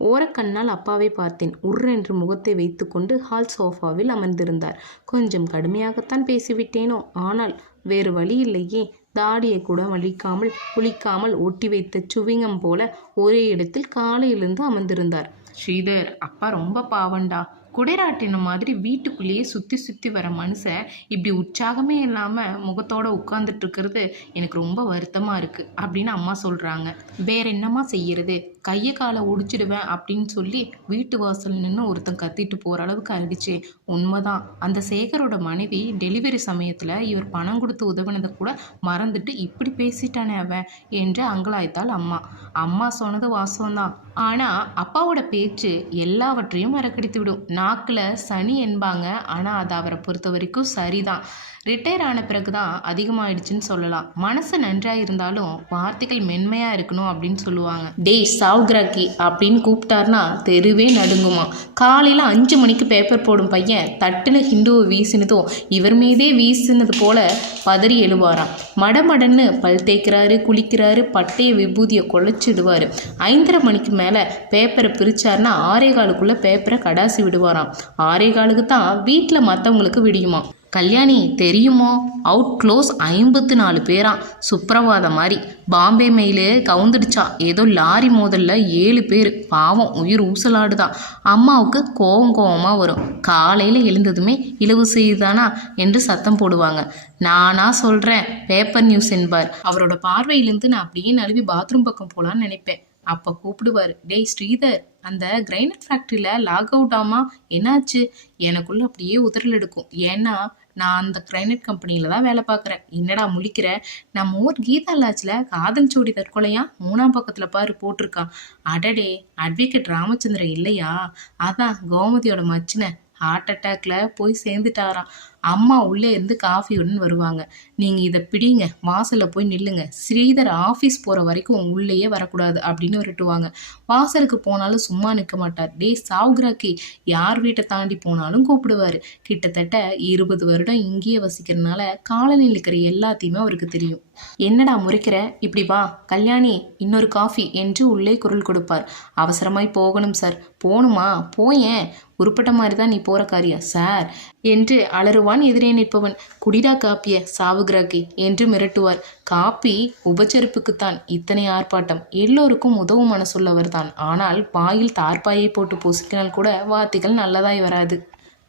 ஓரக்கண்ணால் அப்பாவை பார்த்தேன். உர்ரென்று முகத்தை வைத்துக்கொண்டு ஹால் சோஃபாவில் அமர்ந்திருந்தார். கொஞ்சம் கடுமையாகத்தான் பேசிவிட்டேனோ? ஆனால் வேறு வழியில்லையே. தாடியை கூட வலிக்காமல் குளிக்காமல் ஒட்டி வைத்த சுவிங்கம் போல ஒரே இடத்தில் காலையிலிருந்து அமர்ந்திருந்தார். ஸ்ரீதர், அப்பா ரொம்ப பாவண்டா. குடைராட்டின மாதிரி வீட்டுக்குள்ளேயே சுற்றி சுற்றி வர மனுஷன் இப்படி உற்சாகமே இல்லாமல் முகத்தோட உட்கார்ந்துட்டு இருக்கிறது எனக்கு ரொம்ப வருத்தமாக இருக்குது அப்படின்னு அம்மா சொல்கிறாங்க. வேற என்னம்மா செய்யறது? கையை காலை ஒடிச்சிடுவேன் அப்படின்னு சொல்லி வீட்டு வாசல் நின்று ஒருத்தன் கத்திட்டு போகிற அளவுக்கு ஆயிடுச்சு. உண்மைதான். அந்த சேகரோட மனைவி டெலிவரி சமயத்தில் இவர் பணம் கொடுத்து உதவினதை கூட மறந்துட்டு இப்படி பேசிட்டானே அவன் என்று அங்கலாய்த்தாள் அம்மா. அம்மா சொன்னது வாசம்தான். ஆனால் அப்பாவோட பேச்சு எல்லாவற்றையும் மறக்கடித்து விடும். நாக்கில் சனி என்பாங்க. ஆனால் அது அவரை பொறுத்த வரைக்கும் சரிதான். ரிட்டையர் ஆன பிறகு தான் அதிகமாகிடுச்சுன்னு சொல்லலாம். மனசு நன்றாக இருந்தாலும் வார்த்தைகள் மென்மையாக இருக்கணும் அப்படின்னு சொல்லுவாங்க. டேய் சாவுகிராக்கி அப்படின்னு கூப்பிட்டார்னா தெருவே நடுங்குமா. காலையில் 5 மணிக்கு பேப்பர் போடும் பையன் தட்டுன ஹிந்துவை வீசினதும் இவர் மீதே வீசினது போல பதறி எழுவாராம். மடமடன்னு பல் தேய்க்கிறாரு, குளிக்கிறாரு, பட்டைய விபூதியை குழைச்சிடுவார். 5:30 மணிக்கு மேலே பேப்பரை பிரித்தார்னா 6:15க்குள்ளே பேப்பரை கடாசி விடுவாராம். 6:15க்கு தான் வீட்டில் மற்றவங்களுக்கு விடியுமா. கல்யாணி தெரியுமோ? Out close 54 பேராம். சுப்பிரபாதம் மாதிரி. பாம்பே மெயிலு கவுந்துடுச்சா. ஏதோ லாரி மோதல்ல 7 பேர். பாவம், உயிர் ஊசலாடுதான். அம்மாவுக்கு கோவமாக வரும். காலையில் எழுந்ததுமே இலவு செய்தானா என்று சத்தம் போடுவாங்க. நானா சொல்கிறேன், பேப்பர் நியூஸ் என்பார். அவரோட பார்வையிலேருந்து நான் அப்படியே நழுவி பாத்ரூம் பக்கம் போகலான்னு நினைப்பேன். அப்போ கூப்பிடுவார், டேய் ஸ்ரீதர், அந்த கிரைனட் ஃபேக்ட்ரியில் லாக் அவுட் ஆமா, என்னாச்சு? எனக்குள்ளே அப்படியே உதறல் எடுக்கும். ஏன்னா நான் அந்த கிரைனட் கம்பெனியில் தான் வேலை பார்க்குறேன். என்னடா முழிக்கிற? நம்ம ஊர் கீதா லாட்ஜில் காதல் ஜோடி தற்கொலையா 3ஆம் பக்கத்தில் பாரு போட்டிருக்கான். அடடே, அட்வொகேட் ராமச்சந்திரன் இல்லையா? அதான் கோமதியோட மச்சினை ஹார்ட் அட்டாக்ல போய் சேர்ந்துட்டாராம். அம்மா உள்ளே இருந்து காஃபியுடன் வருவாங்க. நீங்கள் இதை பிடிங்க, வாசலில் போய் நில்லுங்க. ஸ்ரீதர் ஆஃபீஸ் போகிற வரைக்கும் உள்ளேயே வரக்கூடாது அப்படின்னு விரட்டுவாங்க. வாசலுக்கு போனாலும் சும்மா நிற்க மாட்டார். டே சாவுகிராக்கி, யார் வீட்டை தாண்டி போனாலும் கூப்பிடுவார். கிட்டத்தட்ட 20 வருடம் இங்கேயே வசிக்கிறதுனால காலனியில் இருக்கிற எல்லாத்தையுமே அவருக்கு தெரியும். என்னடா முறைக்கிற? இப்படி வா. கல்யாணி, இன்னொரு காஃபி என்று உள்ளே குரல் கொடுப்பார். அவசரமாய் போகணும் சார். போகணுமா? போயேன். உருப்பட்ட மாதிரி தான் நீ போகிற காரியா சார் என்று அலறுவான் எதிரே நிற்பவன். குடிடா காப்பிய சாவுகிராக்கி என்று மிரட்டுவார். காப்பி உபச்சரிப்புக்குத்தான் இத்தனை ஆர்ப்பாட்டம். எல்லோருக்கும் உதவும் மனசுள்ளவர் தான். ஆனால் வாயில் தார்பாயை போட்டு பொசுக்கினால் கூட வார்த்தைகள் நல்லதாய் வராது.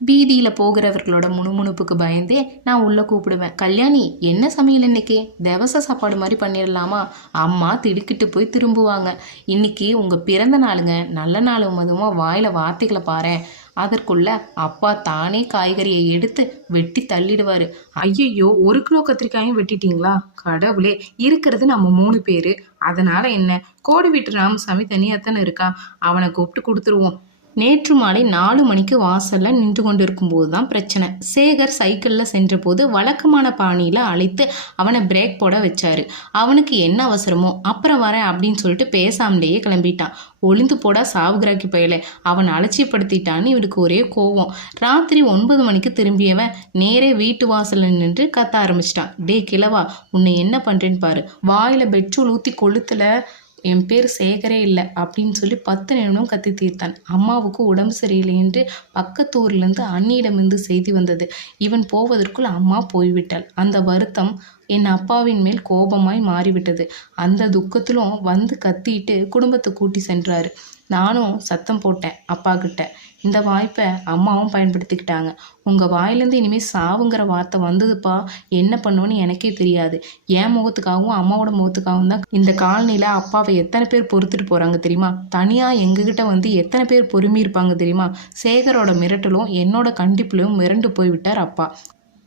பீதியில் போகிறவர்களோட முணுமுணுப்புக்கு பயந்தே நான் உள்ளே கூப்பிடுவேன். கல்யாணி, என்ன சமையல் இன்னைக்கு? தேவச சாப்பாடு மாதிரி பண்ணிடலாமா? அம்மா திடுக்கிட்டு போய் திரும்புவாங்க. இன்னைக்கு உங்கள் பிறந்த நாளுங்க, நல்ல நாளும் மதுமா வாயில் வார்த்தைகளை பாரேன். அதற்குள்ள அப்பா தானே காய்கறியை எடுத்து வெட்டி தள்ளிடுவார். ஐயையோ, 1 கிலோ கத்திரிக்காயும் வெட்டிட்டீங்களா? கடவுளே, இருக்கிறது நம்ம 3 பேர். அதனால என்ன? கோடி வீட்டு ராமசாமி தனியாத்தானே இருக்கா, அவனை கூப்பிட்டு கொடுத்துருவோம். நேற்று மாலை 4 மணிக்கு வாசலில் நின்று கொண்டிருக்கும் போது தான் பிரச்சனை. சேகர் சைக்கிளில் சென்றபோது வழக்கமான பாணியில் அழைத்து அவனை பிரேக் போட வச்சாரு. அவனுக்கு என்ன அவசரமோ அப்புறம் வரேன் அப்படின்னு சொல்லிட்டு பேசாமலேயே கிளம்பிட்டான். ஒளிந்து போடா சாவுகிராக்கி பயலை, அவன் அலட்சியப்படுத்திட்டான்னு இவனுக்கு ஒரே கோவம். ராத்திரி 9 மணிக்கு திரும்பியவன் நேரே வீட்டு வாசலில் நின்று கத்த ஆரம்பிச்சிட்டான். டே கிழவா, உன்னை என்ன பண்ணுறேன்னு பாரு. வாயில் பெட்ரோல் ஊற்றி கொளுத்துல என் பேர் சேகரே இல்லை அப்படின்னு சொல்லி 10 நிமிடம் கத்தி தீர்த்தான். அம்மாவுக்கு உடம்பு சரியில்லை என்று பக்கத்தூர்லேருந்து அண்ணியிடமிருந்து செய்தி வந்தது. இவன் போவதற்குள் அம்மா போய்விட்டாள். அந்த வருத்தம் என் அப்பாவின் மேல் கோபமாய் மாறிவிட்டது. அந்த துக்கத்திலும் வந்து கத்திட்டு குடும்பத்தை கூட்டி சென்றாரு. நானும் சத்தம் போட்டேன் அப்பா கிட்ட. இந்த வாய்ப்பை அம்மாவும் பயன்படுத்திக்கிட்டாங்க. உங்கள் வாயிலேருந்து இனிமேல் சாவுங்கிற வார்த்தை வந்ததுப்பா, என்ன பண்ணுவோன்னு எனக்கே தெரியாது. என் முகத்துக்காகவும் அம்மாவோட முகத்துக்காகவும் தான் இந்த காலனியில் அப்பாவை எத்தனை பேர் பொறுத்துட்டு போகிறாங்க தெரியுமா? தனியாக எங்ககிட்ட வந்து எத்தனை பேர் பொறுமி இருப்பாங்க தெரியுமா? சேகரோட மிரட்டலும் என்னோட கண்டிப்புலையும் மிரண்டு போய்விட்டார் அப்பா.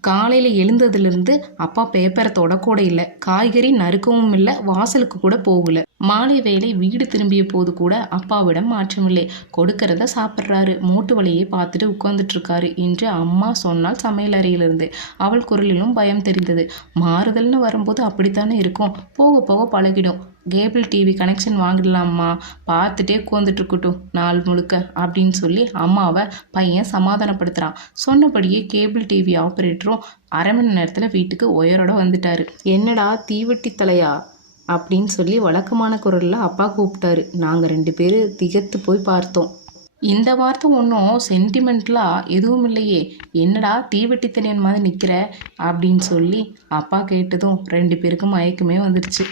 காலையில் எழுந்ததுலேருந்து அப்பா பேப்பரை தொடக்கூட இல்லை, காய்கறி நறுக்கவும் இல்லை, வாசலுக்கு கூட போகல. மாலை வேலை வீடு திரும்பிய போது கூட அப்பாவிடம் மாற்றமில்லை. கொடுக்கறத சாப்பிட்றாரு, மூட்டு வலையை பார்த்துட்டு உட்கார்ந்துட்டு இருக்காரு என்று அம்மா சொன்னால் சமையல் அறையிலிருந்து. அவள் குரலிலும் பயம் தெரிந்தது. மாறுதல்னு வரும்போது அப்படித்தானே இருக்கும், போக போக பழகிடும். கேபிள் டிவி கனெக்ஷன் வாங்கிடலாம்மா, பார்த்துட்டே உட்காந்துட்டு இருக்கட்டும் நாள் முழுக்க அப்படின்னு சொல்லி அம்மாவை பையன் சமாதானப்படுத்துகிறான். சொன்னபடியே கேபிள் டிவி ஆப்ரேட்டரும் 1/2 மணி நேரத்தில் வீட்டுக்கு உயரோட வந்துட்டாரு. என்னடா தீவெட்டி தலையா, அப்படின்னு சொல்லி வழக்கமான குரலில் அப்பா கூப்பிட்டாரு. நாங்கள் 2 பேரும் திகைத்து போய் பார்த்தோம். இந்த வார்த்தை ஒன்றும் சென்டிமெண்ட்லாம் எதுவும் இல்லையே, என்னடா தீவெட்டித்தனியன் மாதிரி நிற்கிற அப்படின்னு சொல்லி அப்பா கேட்டதும் 2 பேருக்கும் மயக்கமே வந்துடுச்சு.